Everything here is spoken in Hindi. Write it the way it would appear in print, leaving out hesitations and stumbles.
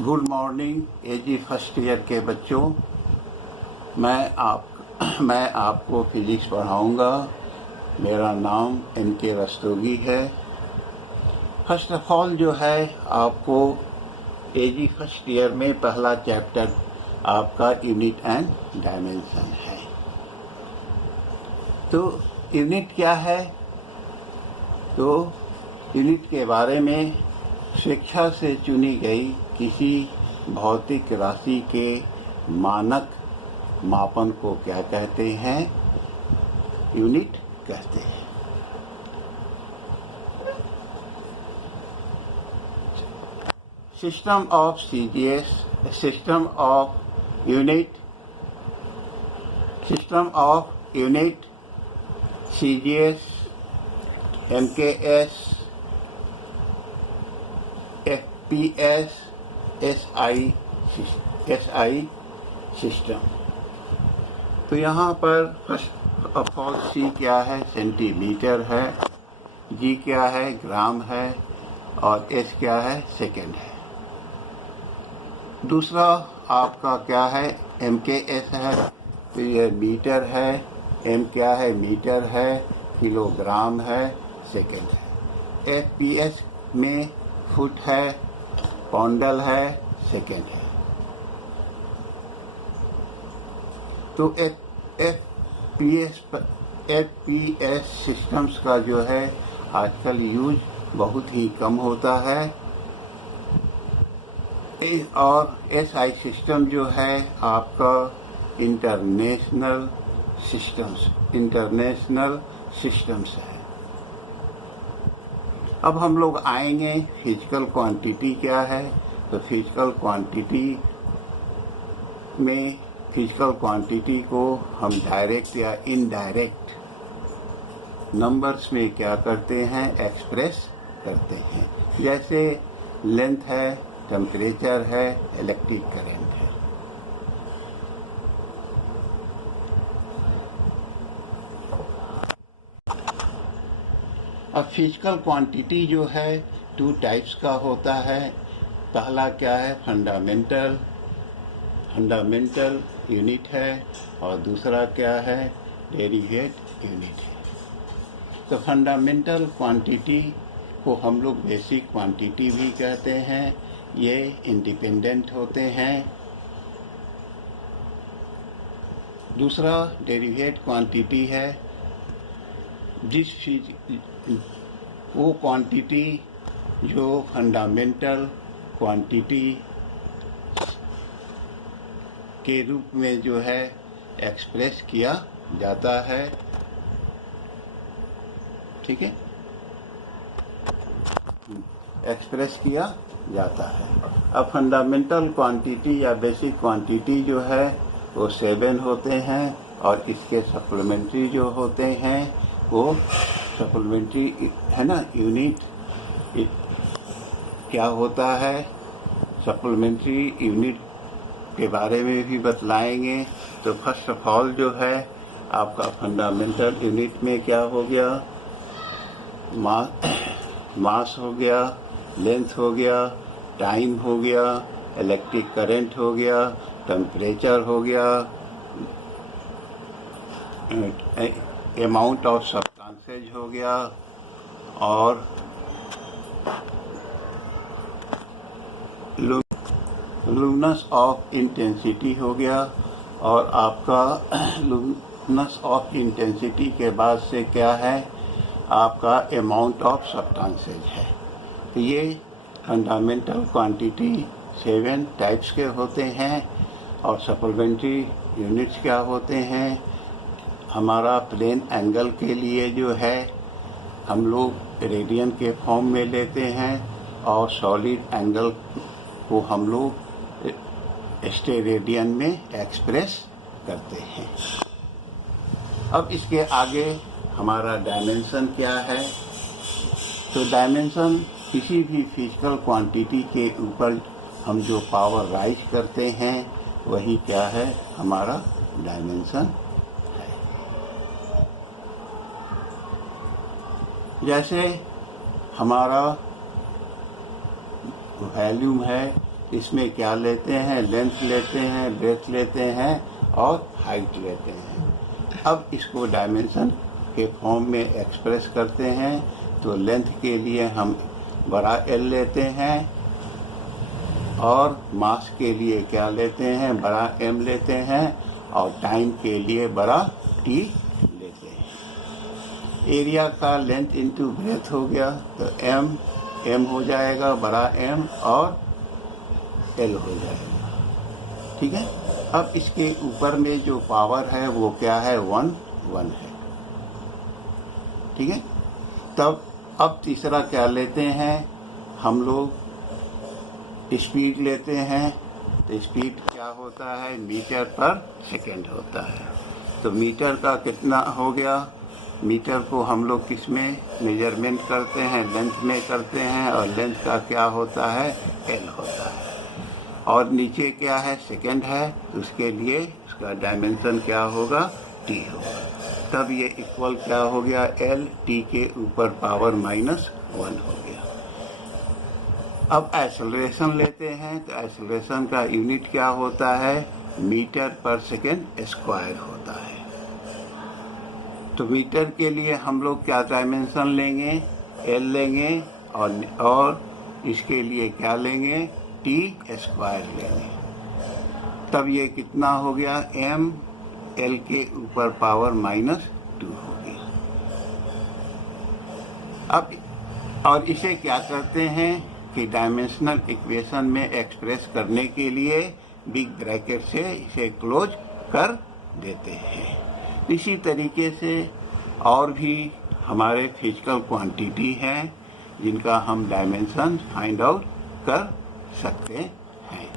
गुड मॉर्निंग एजी फर्स्ट ईयर के बच्चों। मैं आपको फिजिक्स पढ़ाऊंगा। मेरा नाम एनके रस्तोगी है। फर्स्ट ऑफ ऑल जो है आपको एजी फर्स्ट ईयर में पहला चैप्टर आपका यूनिट एंड डायमेंशन है। तो यूनिट क्या है? तो यूनिट के बारे में शिक्षा से चुनी गई किसी भौतिक राशि के मानक मापन को क्या कहते हैं? यूनिट कहते हैं। System of CGS, system of unit, CGS, MKS, FPS, SI system. तो यहाँ पर फर्स्ट ऑफ ऑल सी क्या है? सेंटीमीटर है। जी क्या है? ग्राम है। और एस क्या है? सेकेंड है। दूसरा आपका क्या है? एमकेएस है। तो ये मीटर है। एम क्या है? मीटर है। किलोग्राम है। सेकेंड है। एफपीएस में फुट है, पौंडल है, सेकेंड है। तो एफपीएस सिस्टम्स का जो है आजकल यूज बहुत ही कम होता है। और एसआई सिस्टम जो है आपका इंटरनेशनल सिस्टम्स है। अब हम लोग आएंगे फिजिकल क्वांटिटी क्या है। तो फिजिकल क्वांटिटी को हम डायरेक्ट या इनडायरेक्ट नंबर्स में क्या करते हैं? एक्सप्रेस करते हैं। जैसे लेंथ है, टेम्परेचर है, इलेक्ट्रिक करंट है। अब फिजिकल क्वांटिटी जो है 2 टाइप्स का होता है। पहला क्या है? फंडामेंटल यूनिट है। और दूसरा क्या है? डेरिवेट यूनिट है। तो फंडामेंटल क्वांटिटी को हम लोग बेसिक क्वांटिटी भी कहते हैं। ये इंडिपेंडेंट होते हैं। दूसरा डेरिवेट क्वांटिटी है, वो क्वांटिटी जो फंडामेंटल क्वांटिटी के रूप में जो है एक्सप्रेस किया जाता है। ठीक है, एक्सप्रेस किया जाता है। अब फंडामेंटल क्वांटिटी या बेसिक क्वांटिटी जो है वो 7 होते हैं। और इसके सप्लीमेंट्री जो होते हैं वो सप्लीमेंट्री है ना। यूनिट क्या होता है? सप्लीमेंट्री यूनिट के बारे में भी बतलाएंगे। तो फर्स्ट ऑफ ऑल जो है आपका फंडामेंटल यूनिट में क्या हो गया? मास हो गया, लेंथ हो गया, टाइम हो गया, इलेक्ट्रिक करंट हो गया, टेम्परेचर हो गया, अमाउंट ऑफ सब्सटेंसेज हो गया, और लुमिनस ऑफ इंटेंसिटी हो गया। और आपका लुमिनस ऑफ इंटेंसिटी के बाद से क्या है? आपका अमाउंट ऑफ सब्सटेंसेज है। तो ये फंडामेंटल क्वांटिटी 7 टाइप्स के होते हैं। और सप्लीमेंट्री यूनिट्स क्या होते हैं? हमारा प्लेन एंगल के लिए जो है हम लोग रेडियन के फॉर्म में लेते हैं। और सॉलिड एंगल को हम लोग स्टेरेडियन में एक्सप्रेस करते हैं। अब इसके आगे हमारा डायमेंशन क्या है? तो डायमेंशन किसी भी फिजिकल क्वांटिटी के ऊपर हम जो पावर राइज करते हैं वही क्या है? हमारा डायमेंशन है। जैसे हमारा वॉल्यूम है इसमें क्या लेते हैं, लेंथ लेते हैं, ब्रेथ लेते हैं और हाइट लेते हैं। अब इसको डायमेंशन के फॉर्म में एक्सप्रेस करते हैं। तो लेंथ के लिए हम बड़ा L लेते हैं और मास के लिए क्या लेते हैं, बड़ा M लेते हैं और टाइम के लिए बड़ा T लेते हैं। एरिया का लेंथ इंटू ब्रेथ हो गया तो M हो जाएगा, बड़ा M और L हो जाएगा। ठीक है। अब इसके ऊपर में जो पावर है वो क्या है, 1 है। ठीक है। तब अब तीसरा क्या लेते हैं हम लोग, स्पीड लेते हैं। तो स्पीड क्या होता है, मीटर पर सेकेंड होता है। तो मीटर का कितना हो गया, मीटर को हम लोग किस में मेजरमेंट करते हैं, लेंथ में करते हैं और लेंथ का क्या होता है, L होता है। और नीचे क्या है, सेकेंड है, तो उसके लिए इसका डायमेंशन क्या होगा, T होगा। तब ये इक्वल क्या हो गया, L T के ऊपर पावर -1 हो गया। अब एक्सेलरेशन लेते हैं तो एक्सेलरेशन का यूनिट क्या होता है, मीटर पर सेकेंड स्क्वायर होता है। तो मीटर के लिए हम लोग क्या डायमेंशन लेंगे, L लेंगे और इसके लिए क्या लेंगे, T स्क्वायर लेंगे। तब ये कितना हो गया, M L के ऊपर पावर -2 हो गया। अब और इसे क्या करते हैं कि डायमेंशनल इक्वेशन में एक्सप्रेस करने के लिए बिग ब्रैकेट से इसे क्लोज कर देते हैं। इसी तरीके से और भी हमारे फिजिकल क्वांटिटी हैं जिनका हम डायमेंशन फाइंड आउट कर सकते हैं।